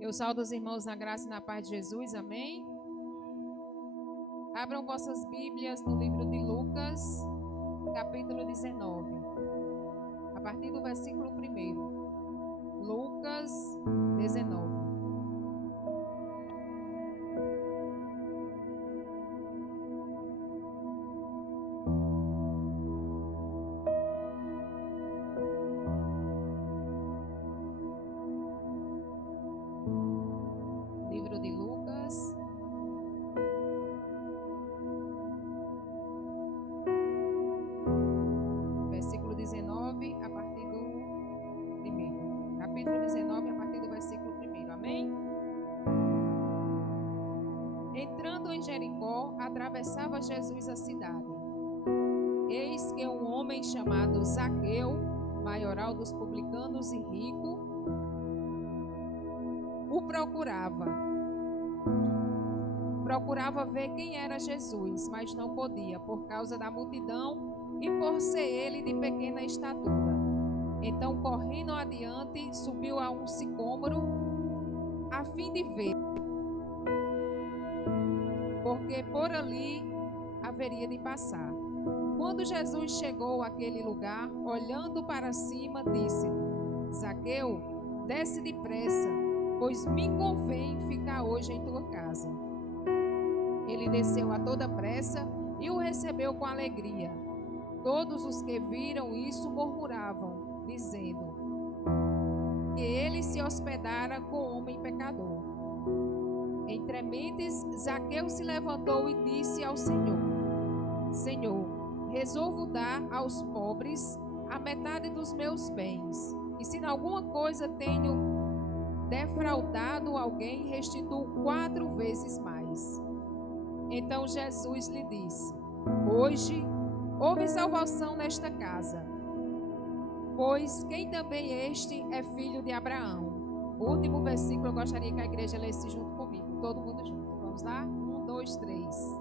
Eu saúdo os irmãos na graça e na paz de Jesus, amém? Abram vossas Bíblias no livro de Lucas, capítulo 19, a partir do versículo 1. Lucas 19. Atravessava Jesus a cidade. Eis que um homem chamado Zaqueu, maioral dos publicanos e rico, o procurava ver quem era Jesus, mas não podia, por causa da multidão e por ser ele de pequena estatura. Então, correndo adiante, subiu a um sicômoro a fim de ver, porque por ali haveria de passar. Quando Jesus chegou àquele lugar, olhando para cima, disse-lhe: Zaqueu, desce depressa, pois me convém ficar hoje em tua casa. Ele desceu a toda pressa e o recebeu com alegria. Todos os que viram isso murmuravam, dizendo que ele se hospedara com homem pecador. Entre mentes, Zaqueu se levantou e disse ao Senhor: Senhor, resolvo dar aos pobres a metade dos meus bens, e se em alguma coisa tenho defraudado alguém, restituo 4 vezes mais. Então Jesus lhe disse: Hoje houve salvação nesta casa, pois quem também este é filho de Abraão. O último versículo eu gostaria que a igreja lesse junto comigo, todo mundo junto. Vamos lá? 1, 2, 3.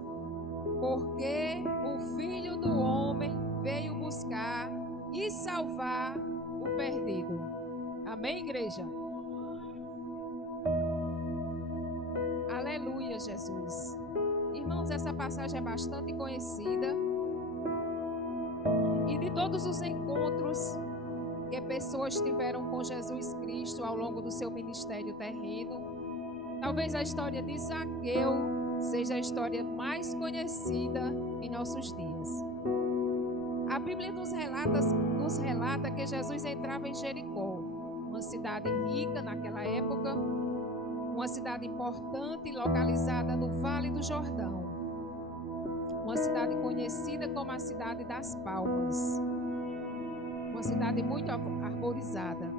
Porque o Filho do Homem veio buscar e salvar o perdido. Amém, igreja? Aleluia, Jesus. Irmãos, essa passagem é bastante conhecida. E de todos os encontros que pessoas tiveram com Jesus Cristo ao longo do seu ministério terreno, talvez a história de Zaqueu seja a história mais conhecida em nossos dias. A Bíblia nos relata que Jesus entrava em Jericó, uma cidade rica naquela época, uma cidade importante localizada no Vale do Jordão, uma cidade conhecida como a Cidade das Palmas. Uma cidade muito arborizada.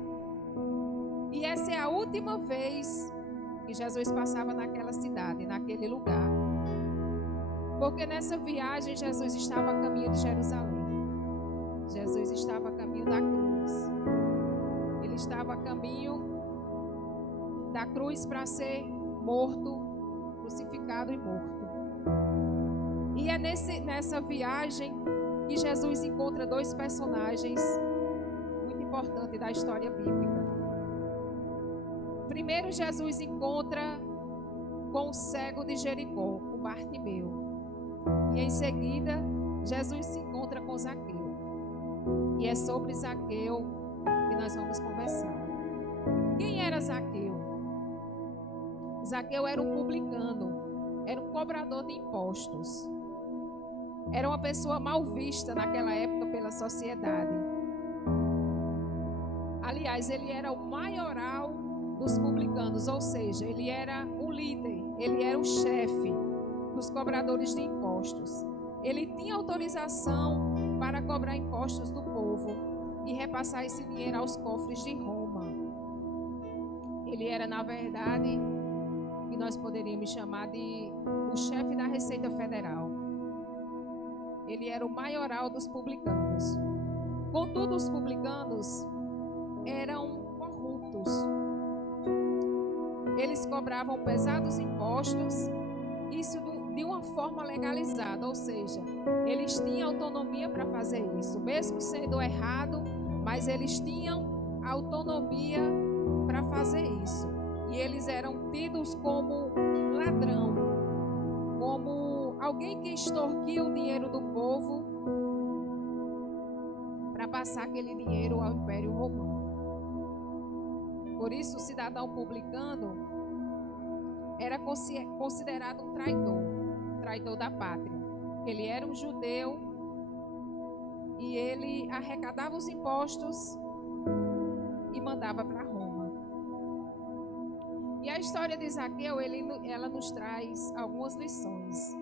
E essa é a última vez que Jesus passava naquela cidade, naquele lugar. Porque nessa viagem Jesus estava a caminho de Jerusalém. Jesus estava a caminho da cruz. Ele estava a caminho da cruz para ser morto, crucificado e morto. E é nessa viagem que Jesus encontra 2 personagens muito importantes da história bíblica. Primeiro, Jesus encontra com o cego de Jericó, o Bartimeu. E em seguida, Jesus se encontra com Zaqueu. E é sobre Zaqueu que nós vamos conversar. Quem era Zaqueu? Zaqueu era um publicano, era um cobrador de impostos. Era uma pessoa mal vista naquela época pela sociedade. Aliás, ele era o maioral dos publicanos, ou seja, ele era o líder, ele era o chefe dos cobradores de impostos. Ele tinha autorização para cobrar impostos do povo e repassar esse dinheiro aos cofres de Roma. Ele era, na verdade, que nós poderíamos chamar de o chefe da Receita Federal. Ele era o maioral dos publicanos. Contudo, os publicanos eram corruptos. Eles cobravam pesados impostos, isso de uma forma legalizada, ou seja, eles tinham autonomia para fazer isso, mesmo sendo errado, mas eles tinham autonomia para fazer isso. e eles eram tidos como ladrão, como alguém que extorquia o dinheiro do povo para passar aquele dinheiro ao Império Romano. Por isso, o cidadão publicano era considerado um traidor da pátria. Ele era um judeu e ele arrecadava os impostos e mandava para Roma. E a história de Zaqueu, ela nos traz algumas lições.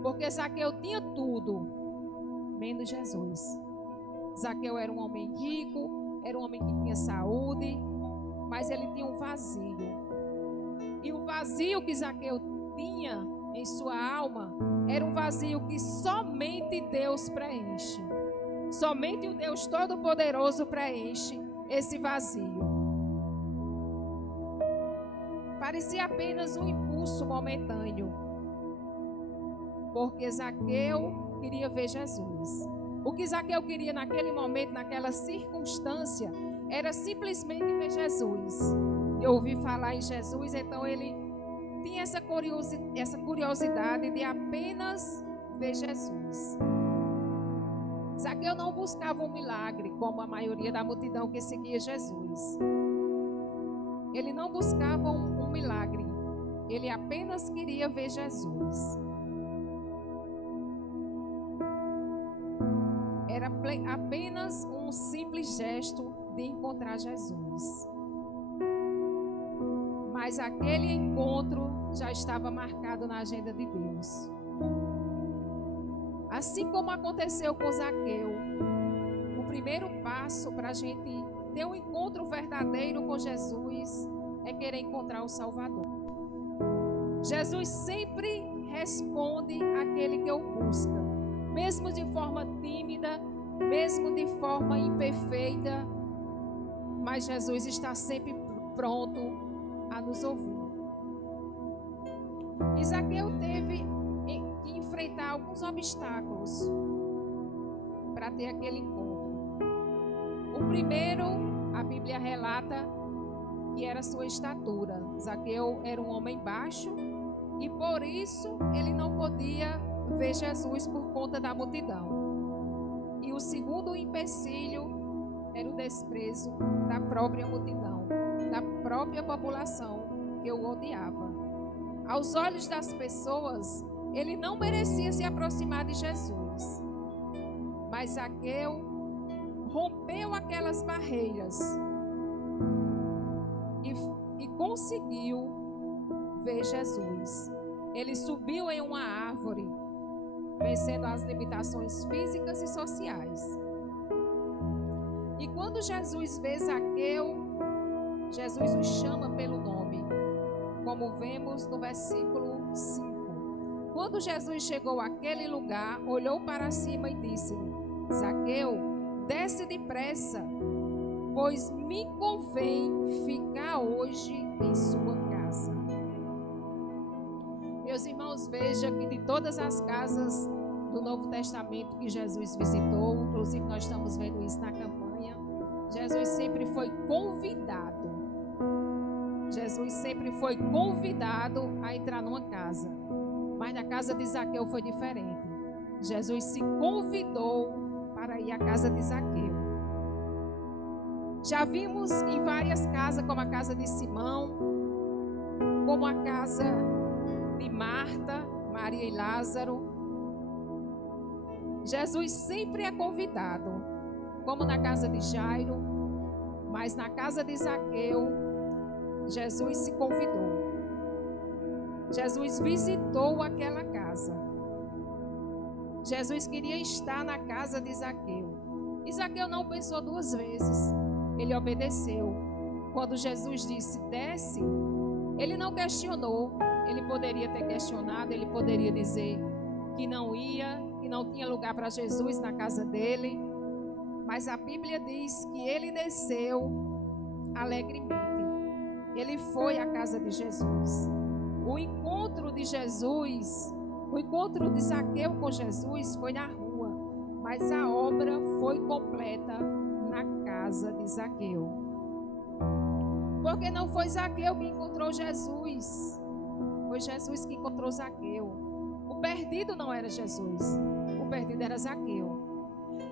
Porque Zaqueu tinha tudo, menos Jesus. Zaqueu era um homem rico, era um homem que tinha saúde, mas ele tinha um vazio. E o vazio que Zaqueu tinha em sua alma era um vazio que somente Deus preenche. Somente o Deus Todo-Poderoso preenche esse vazio. Parecia apenas um impulso momentâneo, porque Zaqueu queria ver Jesus. O que Zaqueu queria naquele momento, naquela circunstância, era simplesmente ver Jesus. E ouvir falar em Jesus, então ele tinha essa curiosidade de apenas ver Jesus. Zaqueu não buscava um milagre, como a maioria da multidão que seguia Jesus. Ele não buscava um milagre, ele apenas queria ver Jesus. Era apenas um simples gesto de encontrar Jesus. Mas aquele encontro já estava marcado na agenda de Deus. Assim como aconteceu com Zaqueu, o primeiro passo para a gente ter um encontro verdadeiro com Jesus é querer encontrar o Salvador. Jesus sempre responde àquele que o busca, mesmo de forma tímida, mesmo de forma imperfeita, mas Jesus está sempre pronto a nos ouvir. E Zaqueu teve que enfrentar alguns obstáculos para ter aquele encontro. O primeiro, a Bíblia relata que era sua estatura. Zaqueu era um homem baixo e por isso ele não podia ver Jesus por conta da multidão. E o segundo empecilho era o desprezo da própria multidão, da própria população que o odiava. Aos olhos das pessoas, ele não merecia se aproximar de Jesus. Mas Zaqueu rompeu aquelas barreiras e conseguiu ver Jesus. Ele subiu em uma árvore, vencendo as limitações físicas e sociais. E quando Jesus vê Zaqueu, Jesus o chama pelo nome, como vemos no versículo 5. Quando Jesus chegou àquele lugar, olhou para cima e disse-lhe: Zaqueu, desce depressa, pois me convém ficar hoje em sua casa. Meus irmãos, veja que de todas as casas do Novo Testamento que Jesus visitou, inclusive nós estamos vendo isso na campanha, Jesus sempre foi convidado. Jesus sempre foi convidado a entrar numa casa. Mas na casa de Zaqueu foi diferente. Jesus se convidou para ir à casa de Zaqueu. Já vimos em várias casas, como a casa de Simão, como a casa de Marta, Maria e Lázaro. Jesus sempre é convidado, como na casa de Jairo, mas na casa de Zaqueu, Jesus se convidou. Jesus visitou aquela casa. Jesus queria estar na casa de Zaqueu. E Zaqueu não pensou duas vezes. Ele obedeceu. Quando Jesus disse, desce, ele não questionou. Ele poderia ter questionado, ele poderia dizer que não ia, que não tinha lugar para Jesus na casa dele. Mas a Bíblia diz que ele desceu alegremente. Ele foi à casa de Jesus. O encontro de Jesus, o encontro de Zaqueu com Jesus foi na rua, mas a obra foi completa na casa de Zaqueu. Porque não foi Zaqueu que encontrou Jesus. Foi Jesus que encontrou Zaqueu. O perdido não era Jesus. O perdido era Zaqueu.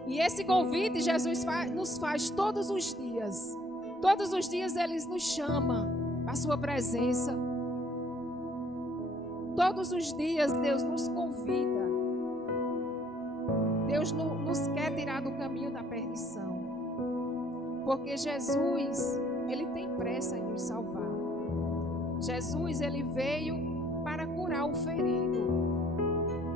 E esse convite Jesus nos faz todos os dias. Todos os dias Ele nos chama à sua presença. Todos os dias Deus nos convida. Deus nos quer tirar do caminho da perdição. Porque Jesus, Ele tem pressa em nos salvar. Jesus, Ele veio para curar o ferido.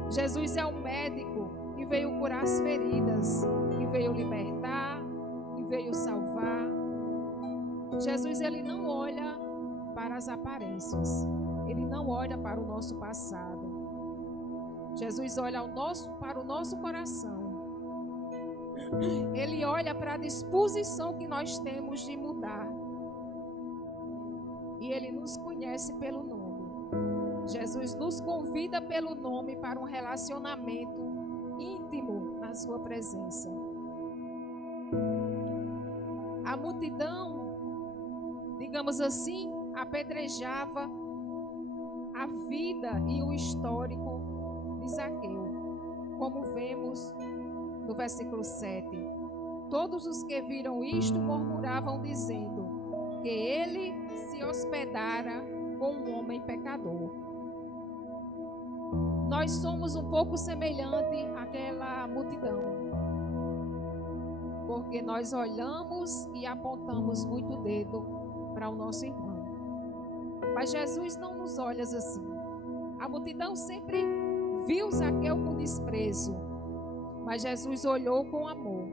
Jesus é o médico que veio curar as feridas, que veio libertar, que veio salvar. Jesus, Ele não olha para as aparências. Ele não olha para o nosso passado. Jesus olha para o nosso coração. Ele olha para a disposição que nós temos de mudar. E Ele nos conhece pelo nome. Jesus nos convida pelo nome para um relacionamento íntimo na sua presença. A multidão, digamos assim, apedrejava a vida e o histórico de Zaqueu, como vemos no versículo 7. Todos os que viram isto murmuravam, dizendo que ele se hospedara com um homem pecador. Nós somos um pouco semelhante àquela multidão, porque nós olhamos e apontamos muito o dedo para o nosso irmão. Mas Jesus não nos olha assim. A multidão sempre viu Zaqueu com desprezo, mas Jesus olhou com amor.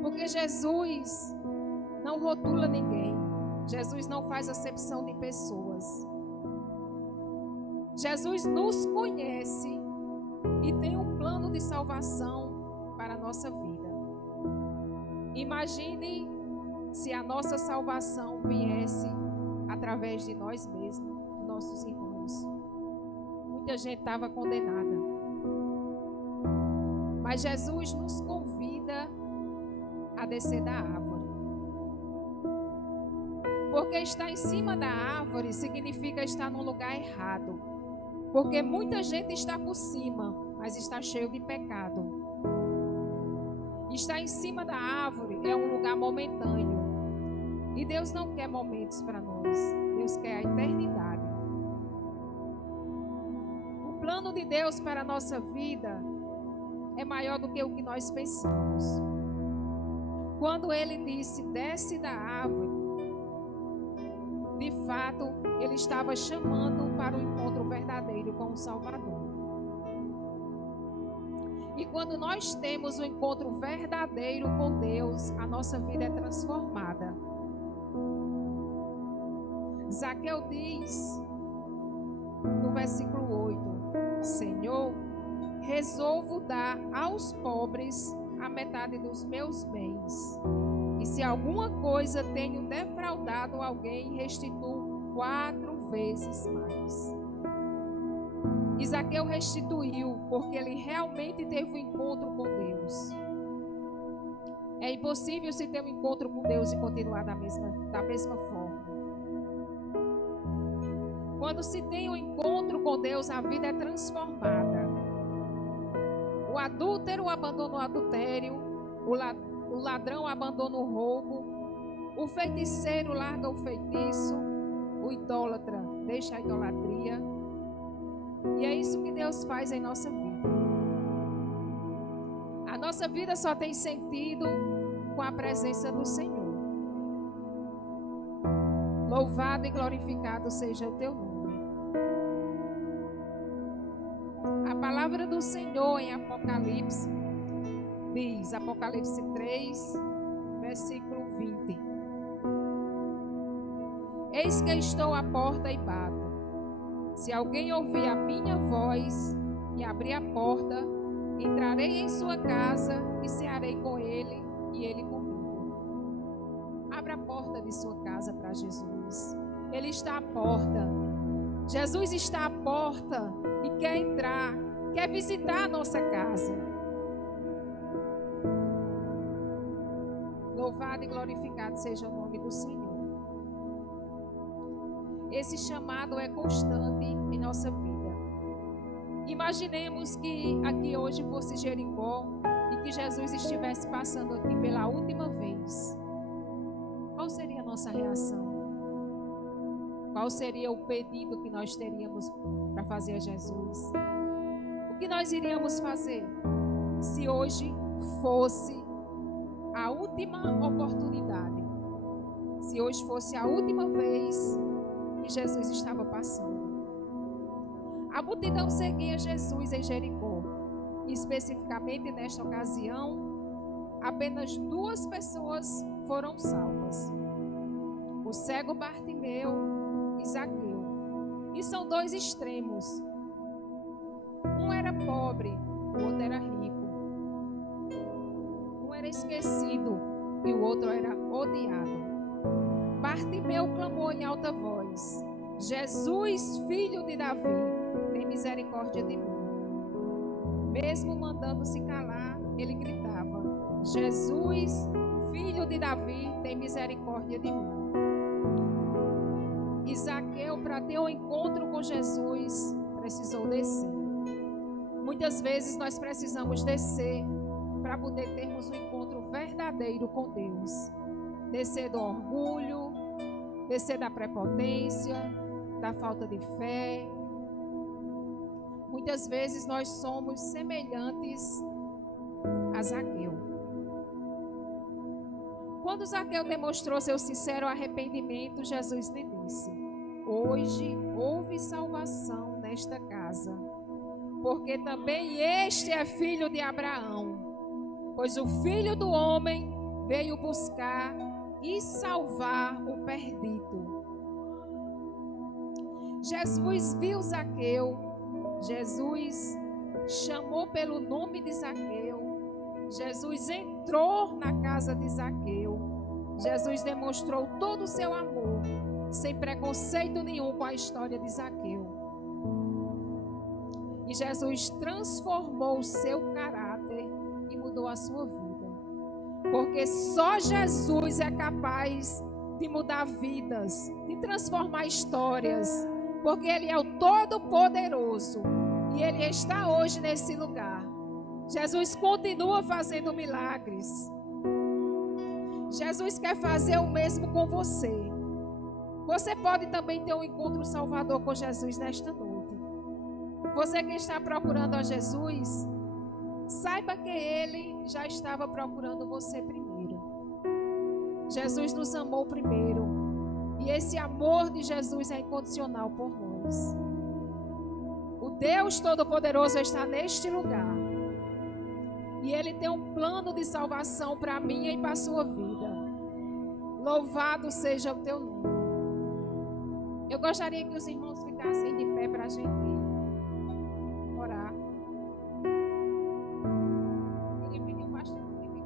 Porque Jesus não rotula ninguém. Jesus não faz acepção de pessoas. Jesus nos conhece e tem um plano de salvação para a nossa vida. Imagine se a nossa salvação viesse através de nós mesmos, nossos irmãos. Muita gente estava condenada. Mas Jesus nos convida a descer da árvore. Porque estar em cima da árvore significa estar num lugar errado. Porque muita gente está por cima, mas está cheio de pecado. Estar em cima da árvore é um lugar momentâneo. E Deus não quer momentos para nós. Deus quer a eternidade. O plano de Deus para a nossa vida é maior do que o que nós pensamos. Quando Ele disse, desce da árvore, de fato, Ele estava chamando para o encontro verdadeiro com o Salvador. E quando nós temos o encontro verdadeiro com Deus, a nossa vida é transformada. Zaqueu diz, no versículo 8, Senhor, resolvo dar aos pobres a metade dos meus bens. E se alguma coisa tenho defraudado alguém, restituo 4 vezes mais. E Zaqueu restituiu, porque ele realmente teve um encontro com Deus. É impossível se ter um encontro com Deus e continuar da mesma forma. Quando se tem um encontro com Deus, a vida é transformada. O adúltero abandona o adultério, o ladrão abandona o roubo, o feiticeiro larga o feitiço, o idólatra deixa a idolatria. E é isso que Deus faz em nossa vida. A nossa vida só tem sentido com a presença do Senhor. Louvado e glorificado seja o teu nome. A palavra do Senhor em Apocalipse diz, Apocalipse 3, versículo 20. Eis que estou à porta e bato. Se alguém ouvir a minha voz e abrir a porta, entrarei em sua casa e cearei com ele e ele comigo. Abra a porta de sua casa para Jesus. Ele está à porta. Jesus está à porta e quer entrar, quer visitar a nossa casa. Louvado e glorificado seja o nome do Senhor. esse chamado é constante em nossa vida. Imaginemos que aqui hoje fosse Jericó e que Jesus estivesse passando aqui pela última vez. Qual seria a nossa reação? Qual seria o pedido que nós teríamos para fazer a Jesus? O que nós iríamos fazer se hoje fosse a última oportunidade? Se hoje fosse a última vez que Jesus estava passando? A multidão seguia Jesus em Jericó. Especificamente nesta ocasião, apenas 2 pessoas foram salvas: o cego Bartimeu e Zaqueu. E são 2 extremos. Um era pobre, o outro era rico. Um era esquecido e o outro era odiado. Bartimeu clamou em alta voz: Jesus, filho de Davi, tem misericórdia de mim. Mesmo mandando se calar, ele gritava: Jesus, filho de Davi, tem misericórdia de mim. E Zaqueu, para ter um encontro com Jesus, precisou descer. Muitas vezes nós precisamos descer para poder termos um encontro verdadeiro com Deus. Descer do orgulho, descer da prepotência, da falta de fé. Muitas vezes nós somos semelhantes a Zaqueu. Quando Zaqueu demonstrou seu sincero arrependimento, Jesus lhe disse: hoje houve salvação nesta casa, porque também este é filho de Abraão, pois o Filho do Homem veio buscar e salvar o perdido. Jesus viu Zaqueu, Jesus chamou pelo nome de Zaqueu, Jesus entrou na casa de Zaqueu, Jesus demonstrou todo o seu amor, sem preconceito nenhum com a história de Zaqueu. E Jesus transformou o seu caráter e mudou a sua vida. Porque só Jesus é capaz de mudar vidas, de transformar histórias. Porque Ele é o Todo-Poderoso e Ele está hoje nesse lugar. Jesus continua fazendo milagres. Jesus quer fazer o mesmo com você. Você pode também ter um encontro salvador com Jesus nesta noite. Você que está procurando a Jesus, saiba que Ele já estava procurando você primeiro. Jesus nos amou primeiro. E esse amor de Jesus é incondicional por nós. O Deus Todo-Poderoso está neste lugar. E Ele tem um plano de salvação para mim e para a sua vida. Louvado seja o teu nome. Eu gostaria que os irmãos ficassem de pé para a gente orar. Queria pedir o pastor que fique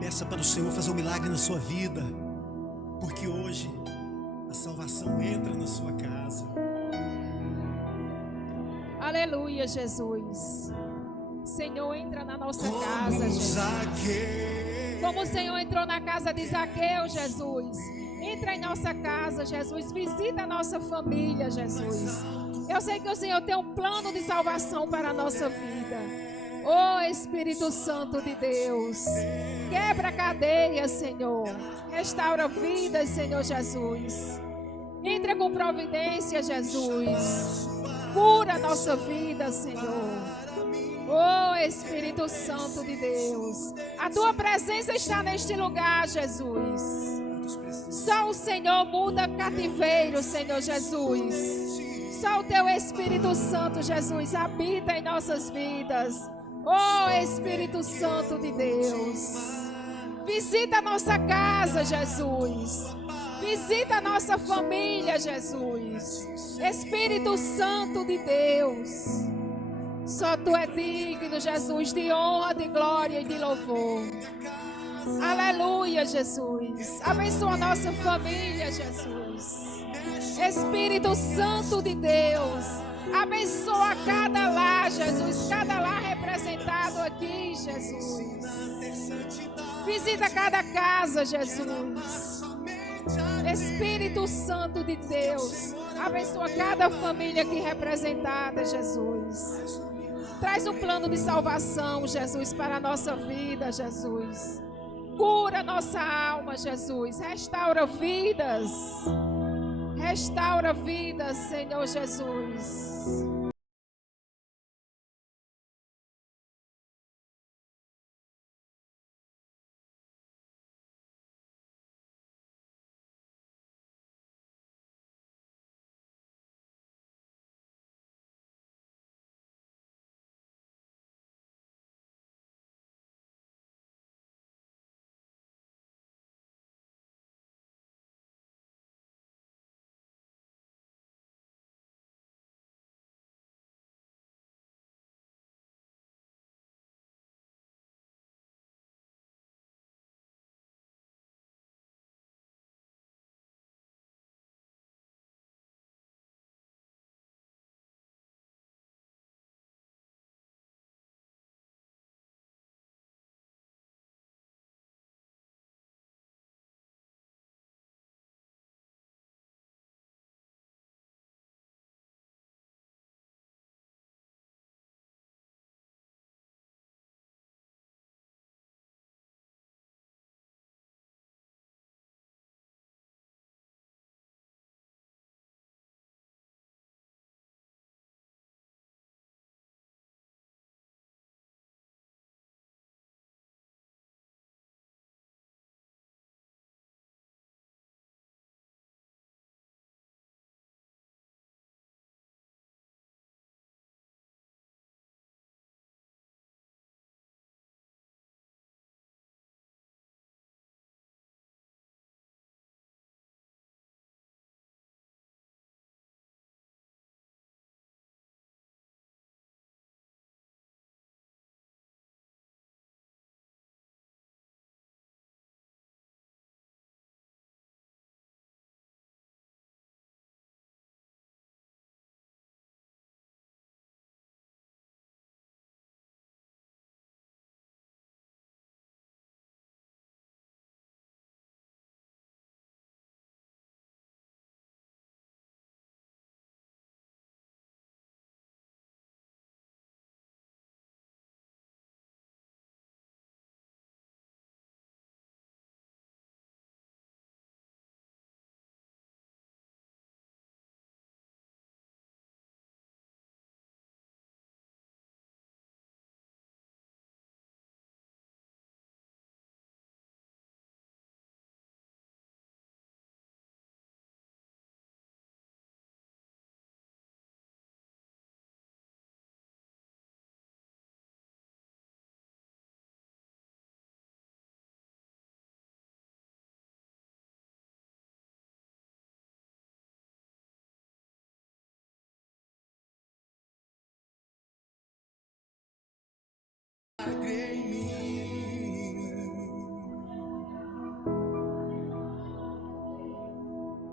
Peça para o Senhor fazer um milagre na sua vida, porque hoje a salvação entra na sua casa. Aleluia, Jesus. Senhor, entra na nossa casa, Jesus. Como o Senhor entrou na casa de Zaqueu, Jesus. Entra em nossa casa, Jesus. Visita a nossa família, Jesus. Eu sei que o Senhor tem um plano de salvação para a nossa vida. Oh, Espírito Santo de Deus, quebra cadeias, Senhor. Restaura vidas, Senhor Jesus. Entra com providência, Jesus. Cura a nossa vida, Senhor. Oh, Espírito Santo de Deus, a Tua presença está neste lugar, Jesus. Só o Senhor muda cativeiro, Senhor Jesus. Só o Teu Espírito Santo, Jesus, habita em nossas vidas. Oh, Espírito Santo de Deus, visita a nossa casa, Jesus. Visita a nossa família, Jesus. Espírito Santo de Deus, Só Tu é digno, Jesus, de honra, de glória e de louvor. Aleluia, Jesus. Abençoa a nossa família, Jesus. Espírito Santo de Deus, abençoa cada lar, Jesus. Cada lar representado aqui, Jesus. Visita cada casa, Jesus. Espírito Santo de Deus, abençoa cada família aqui representada, Jesus. Traz um plano de salvação, Jesus, para a nossa vida, Jesus. Cura nossa alma, Jesus. Restaura vidas. Restaura vidas, Senhor Jesus.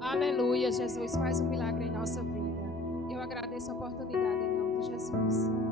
Aleluia, Jesus, faz um milagre em nossa vida. Eu agradeço a oportunidade em nome de Jesus.